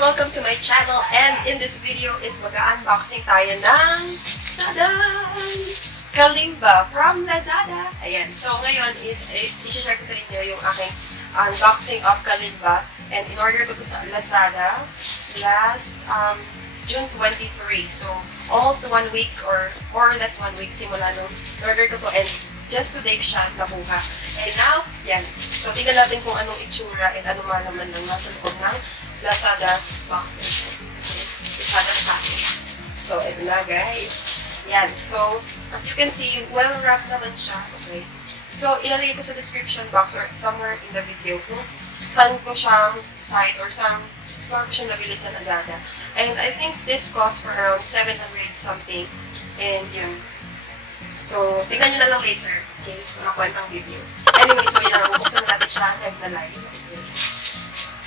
welcome to my channel, and in this video is mag-unboxing tayo ng Kalimba from Lazada. Ayan, so ngayon is i-share ko sa inyo yung aking unboxing of Kalimba, and in order ko sa Lazada last June 23. So almost 1 week or more or less 1 week simula nung order ko to, and just today siya nakuha. And now, yan. So tingnan natin kung anong itsura and anong malaman ng nasa loob ng Lazada box. Okay. Lazada package. So, ito na guys. Yan. So, as you can see, well-wrapped naman siya. Okay. So, ilalagay ko sa description box or somewhere in the video kung saan ko siyang site or saan store ko siya nabili sa Lazada. And I think this cost for around 700 something. And yun. So, tignan nyo na lang later. Okay? So, nakwentang video. Anyway, so yun na. Buksan natin siya. Live.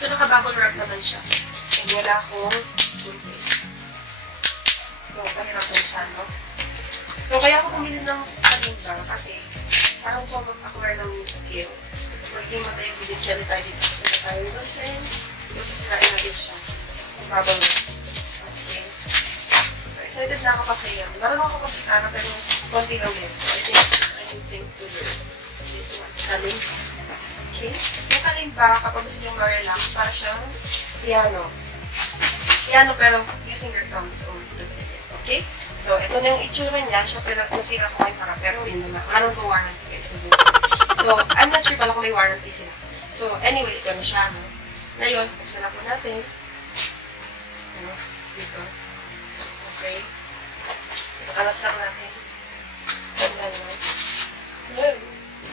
So, naka-bubble wrap naman siya. And wala akong bunti. So, pahirapan siya, no? So, kaya ako pumili ng Kalimba kasi parang gusto mag-acquire ng new skill. Working matay yung confidentiality dito. So, na tayo doon din. So, sasirain natin siya. Bubble wrap. Okay. So, excited na ako kasi yan. Naroon ako pagkitara pero konti lang din. So, I think to do this one. Kalimba. Okay? Yung Kalimba, kapag gusto nyo ma-relax, para siyang piano. Piano pero using your thumbs only to play it. Okay? So, ito na yung itsura niya. Siyempre, masira ko kayo para, pero yun na. Wala nang warranty guys. So, I'm not sure pala kung may warranty sila. So, anyway, ito na siya. No? Ngayon, buksan na po natin. Ano? Dito. Okay? So, kalat lang natin. Ganda naman.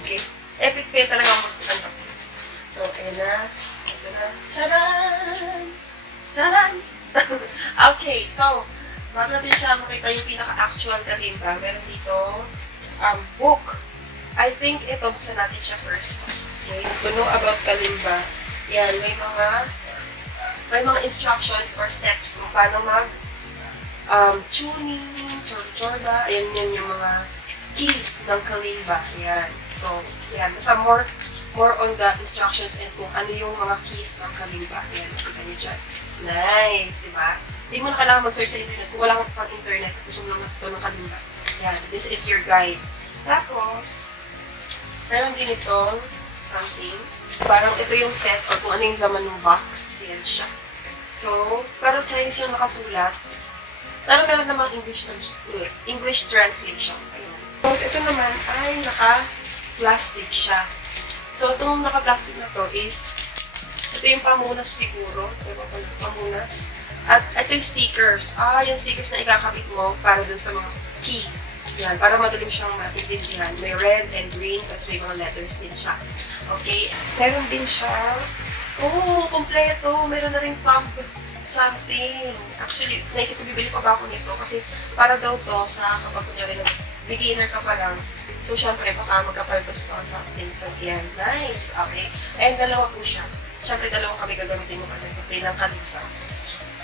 Okay. Epic fail talaga ang mag-unboxing. So, ayan na. Ito na. Charan! Charan! Okay, so, bago natin siya makita yung pinaka-actual Kalimba, meron dito book. I think ito, buksan natin siya first. Okay, to know about Kalimba. Yan, may mga instructions or steps kung paano tuning, chorba, ayan yun yung mga keys ng Kalimba. Yan. So, yan. Basta more on the instructions and kung ano yung mga keys ng Kalimba. Yan. Nakita niyo dyan. Nice. Diba? Hindi mo na kailangan mag-search sa internet. Kung wala kang pang internet, gusto mo lang ito ng Kalimba. Yan. This is your guide. Tapos, meron din itong something. Parang ito yung set or kung ano yung laman ng box. Yan siya. So, parang Chinese yung nakasulat. Pero meron namang English translation. Ayan. Tapos ito naman ay naka-plastic siya. So, itong naka-plastic na to is, ito yung pamunas siguro. Diba pala, pamunas. At ito yung stickers. Yung stickers na ikakabit mo para dun sa mga key. Yan, para madalim siyang maintindihan. May red and green, tapos may mga letters din siya. Okay? Meron din siya. Kompleto. Meron na rin thumb something. Actually, naisip ko bibili pa ba ako nito kasi para daw to sa kapag kunyari beginner ka pa lang. So, syempre, baka magkapaltos ka or something. So, yan. Nice. Okay. And dalawa po siya. Syempre, dalawang kami gagamitin mo play ng Kalimba.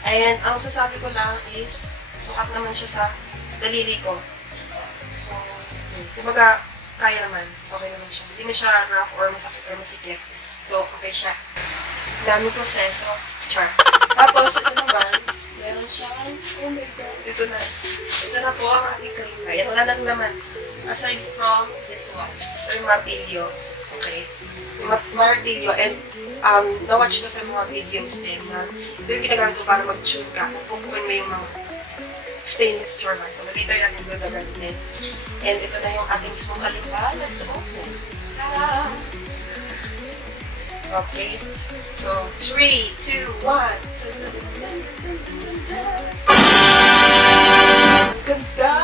And ang sasabi ko lang is, sukat naman siya sa daliri ko. So, kumbaga, kaya naman. Okay naman siya. Hindi mo siya rough or masakit or masikip. So, okay siya. Daming proseso. Char. Tapos, ito naman, meron siyang, oh my god, ito na. Ito na po ang ating Kalimba. Yan, wala nang naman. Aside from this one. Ito yung martilyo. Okay? Yung martilyo. And, na-watch ko sa mga videos din na ito yung ginagamit mo para mag-tune ka. Pupukin mo yung mga stainless chorba. So, later natin ito gagamitin. And ito na yung ating mismong Kalimba. Let's open. Ta-da! Okay. So, 3, 2, 1. Ang ganda!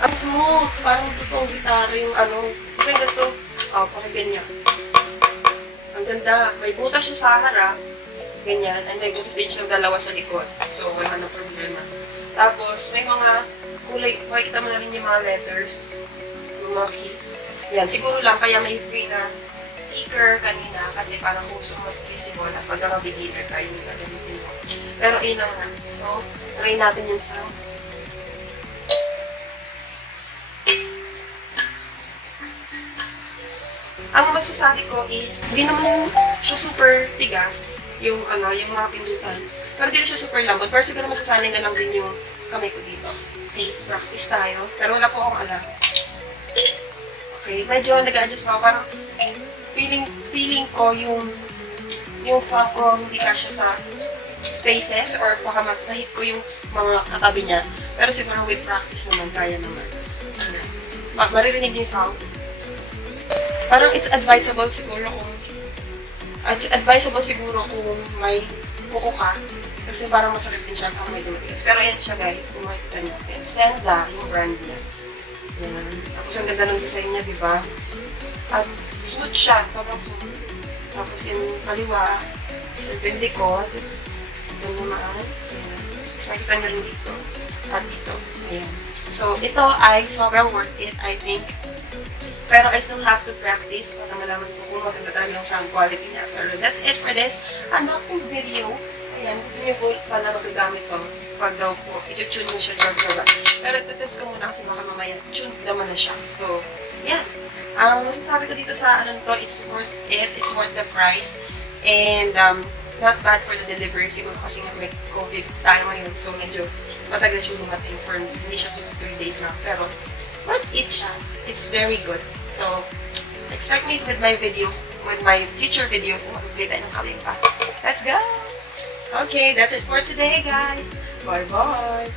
Ang smooth! Parang totoong gitara yung ano. Ang ganda to. Pakinggan nyo. Ang ganda. May butas siya sa harap. Ganyan. And may butas din siyang dalawa sa likod. So, wala na problema. Tapos, may mga kulay. Makikita mo na rin yung mga letters. Yung mga keys. Yan. Siguro lang kaya may free na sticker kanina kasi parang gusto mas visible at pag beginner ka yung gagamitin mo. Pero yun na nga. So, try natin yung sound. Ang masasabi ko is, hindi naman siya super tigas. yung yung mga pindutan. Pero di siya super lambot. Pero siguro masasanay na lang din yung kamay ko dito. Okay, practice tayo. Pero wala po akong alam. Okay, medyo nag-adjust ako. Parang feeling ko yung palm ko hindi kasya sa spaces or baka mahit ko yung mga katabi niya. Pero siguro with practice naman, kaya naman. So, maririnig yung sound. Parang it's advisable siguro kung may kuko ka. Kasi parang masakit din siya pag may dumatigas. Pero yan siya guys, kung makikita niyo. Yan, Senda, yung brand niya. Yan. Tapos ang ganda ng design niya, di ba? At smooth siya, sobrang smooth. Tapos yung kaliwa, so ito yung likod. Ito naman. Ayan. So makikita niyo rin dito. At dito. Ayan. So ito ay sobrang worth it, I think. Pero I still have to practice para malaman ko kung maganda talaga yung sound quality niya. Pero that's it for this unboxing video. Ayan, dito niyo po pala magagamit to. Pag daw po, i-tune nyo siya job. Pero ito-test ko muna kasi baka mamaya tune naman na siya. So, yeah. Ang masasabi ko dito sa to, it's worth it. It's worth the price. And not bad for the delivery. Siguro kasi nga may COVID tayo ngayon. So, medyo matagal siyang dumating for hindi siya 2-3 days lang. Pero, worth it siya. It's very good. So, expect me with my videos, with my future videos na mag-play tayo ng Kalimba. Let's go! Okay, that's it for today, guys. Bye-bye!